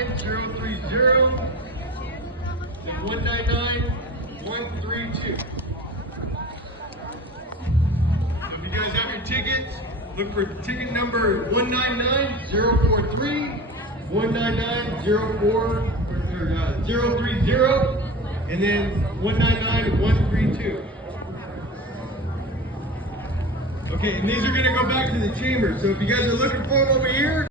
and 199132. So if you guys have your tickets, look for ticket number 199043, 199030, and then 199132. Okay, and these are going to go back to the chamber. So if you guys are looking for them over here,